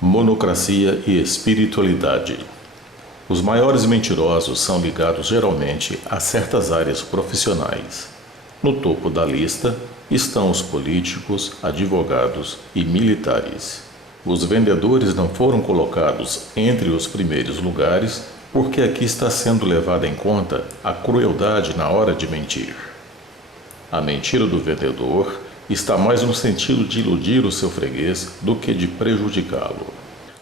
Monocracia e espiritualidade. Os maiores mentirosos são ligados geralmente a certas áreas profissionais. No topo da lista estão os políticos, advogados e militares. Os vendedores não foram colocados entre os primeiros lugares porque aqui está sendo levada em conta a crueldade na hora de mentir. A mentira do vendedor está mais no sentido de iludir o seu freguês do que de prejudicá-lo.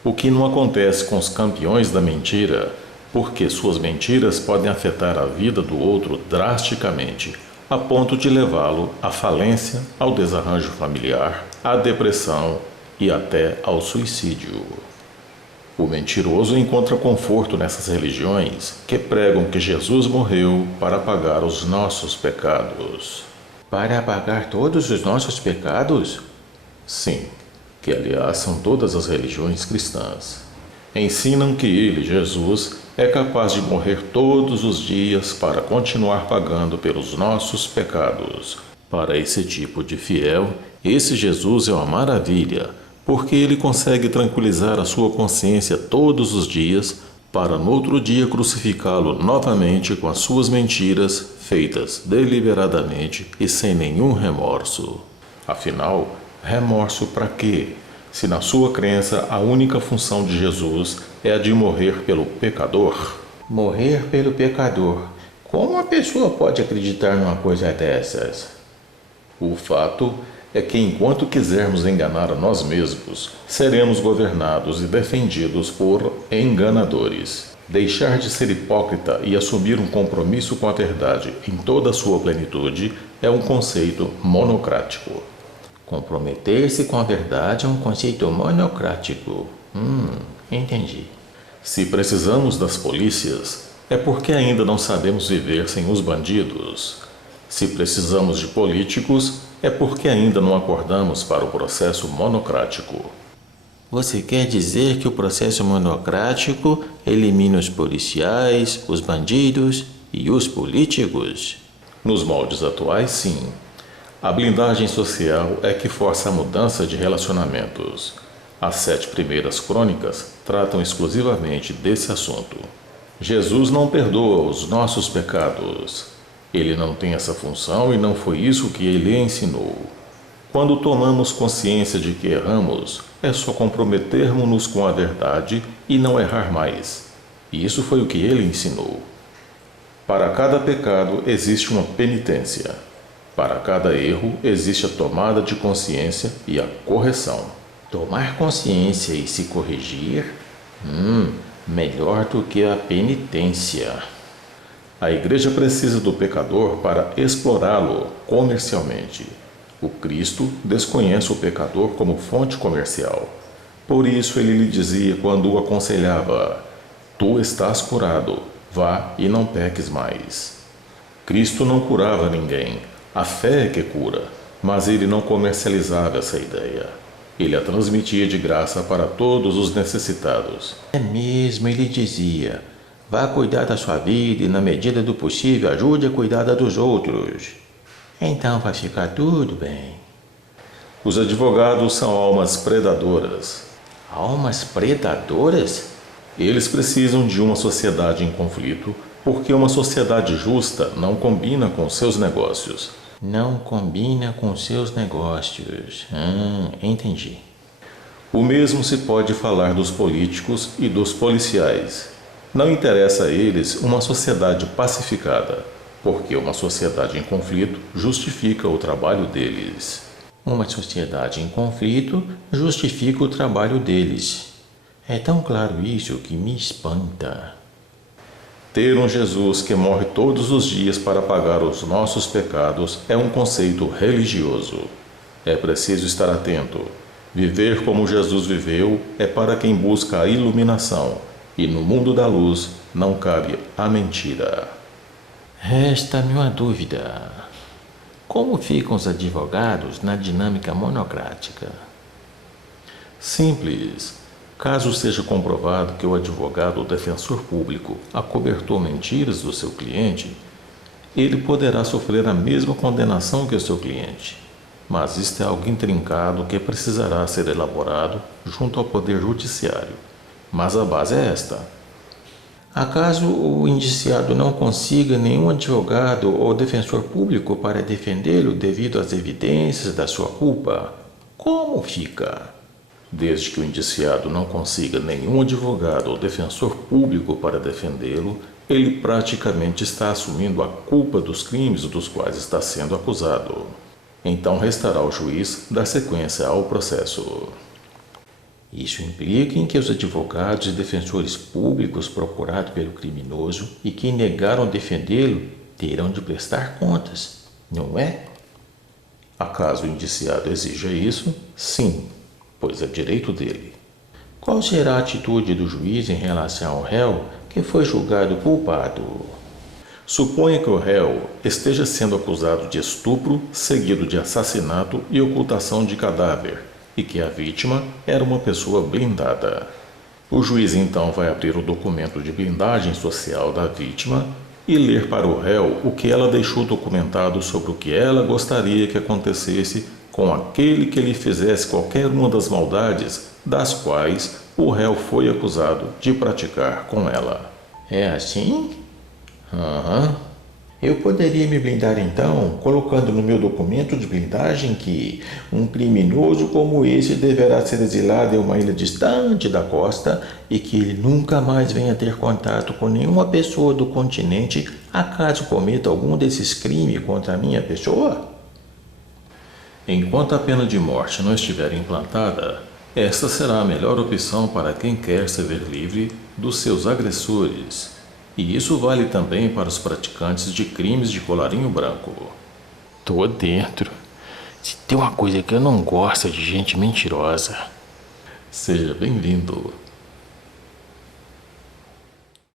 O que não acontece com os campeões da mentira, porque suas mentiras podem afetar a vida do outro drasticamente, a ponto de levá-lo à falência, ao desarranjo familiar, à depressão e até ao suicídio. O mentiroso encontra conforto nessas religiões que pregam que Jesus morreu para pagar os nossos pecados. Para apagar todos os nossos pecados? Sim, que aliás são todas as religiões cristãs. Ensinam que ele, Jesus, é capaz de morrer todos os dias para continuar pagando pelos nossos pecados. Para esse tipo de fiel, esse Jesus é uma maravilha, porque ele consegue tranquilizar a sua consciência todos os dias para no outro dia crucificá-lo novamente com as suas mentiras feitas deliberadamente e sem nenhum remorso. Afinal, remorso para quê? Se na sua crença a única função de Jesus é a de morrer pelo pecador. Morrer pelo pecador. Como uma pessoa pode acreditar numa coisa dessas? O fato é que enquanto quisermos enganar a nós mesmos, seremos governados e defendidos por enganadores. Deixar de ser hipócrita e assumir um compromisso com a verdade em toda a sua plenitude é um conceito monocrático. Comprometer-se com a verdade é um conceito monocrático. Entendi. Se precisamos das polícias, é porque ainda não sabemos viver sem os bandidos. Se precisamos de políticos, é porque ainda não acordamos para o processo monocrático. Você quer dizer que o processo monocrático elimina os policiais, os bandidos e os políticos? Nos moldes atuais, sim. A blindagem social é que força a mudança de relacionamentos. As 7 primeiras crônicas tratam exclusivamente desse assunto. Jesus não perdoa os nossos pecados. Ele não tem essa função e não foi isso que ele ensinou. Quando tomamos consciência de que erramos, é só comprometermos-nos com a verdade e não errar mais. Isso foi o que ele ensinou. Para cada pecado existe uma penitência. Para cada erro existe a tomada de consciência e a correção. Tomar consciência e se corrigir? Melhor do que a penitência. A igreja precisa do pecador para explorá-lo comercialmente. O Cristo desconhece o pecador como fonte comercial. Por isso ele lhe dizia quando o aconselhava: Tu estás curado, vá e não peques mais. Cristo não curava ninguém, a fé é que cura, mas ele não comercializava essa ideia. Ele a transmitia de graça para todos os necessitados. É mesmo, ele dizia: vá cuidar da sua vida e, na medida do possível, ajude a cuidar da dos outros. Então vai ficar tudo bem. Os advogados são almas predadoras. Almas predadoras? Eles precisam de uma sociedade em conflito, porque uma sociedade justa não combina com seus negócios. Não combina com seus negócios. Entendi. O mesmo se pode falar dos políticos e dos policiais. Não interessa a eles uma sociedade pacificada, porque uma sociedade em conflito justifica o trabalho deles. Uma sociedade em conflito justifica o trabalho deles. É tão claro isso que me espanta. Ter um Jesus que morre todos os dias para pagar os nossos pecados é um conceito religioso. É preciso estar atento. Viver como Jesus viveu é para quem busca a iluminação, e no mundo da luz não cabe a mentira. Resta-me uma dúvida. Como ficam os advogados na dinâmica monocrática? Simples. Caso seja comprovado que o advogado ou defensor público acobertou mentiras do seu cliente, ele poderá sofrer a mesma condenação que o seu cliente. mas isto é algo intrincado que precisará ser elaborado junto ao Poder Judiciário. Mas a base é esta. Acaso o indiciado não consiga nenhum advogado ou defensor público para defendê-lo devido às evidências da sua culpa? Como fica? Desde que o indiciado não consiga nenhum advogado ou defensor público para defendê-lo, ele praticamente está assumindo a culpa dos crimes dos quais está sendo acusado. Então restará ao juiz dar sequência ao processo. Isso implica em que os advogados e defensores públicos procurados pelo criminoso e que negaram defendê-lo terão de prestar contas, não é? Acaso o indiciado exija isso? Sim, pois é direito dele. Qual será a atitude do juiz em relação ao réu que foi julgado culpado? Suponha que o réu esteja sendo acusado de estupro, seguido de assassinato e ocultação de cadáver, e que a vítima era uma pessoa blindada. O juiz então vai abrir o documento de blindagem social da vítima e ler para o réu o que ela deixou documentado sobre o que ela gostaria que acontecesse com aquele que lhe fizesse qualquer uma das maldades das quais o réu foi acusado de praticar com ela. É assim? Eu poderia me blindar então, colocando no meu documento de blindagem que um criminoso como esse deverá ser exilado em uma ilha distante da costa e que ele nunca mais venha ter contato com nenhuma pessoa do continente acaso cometa algum desses crimes contra a minha pessoa? Enquanto a pena de morte não estiver implantada, esta será a melhor opção para quem quer se ver livre dos seus agressores. E isso vale também para os praticantes de crimes de colarinho branco. Tô dentro. Se tem uma coisa que eu não gosto é de gente mentirosa. Seja bem-vindo.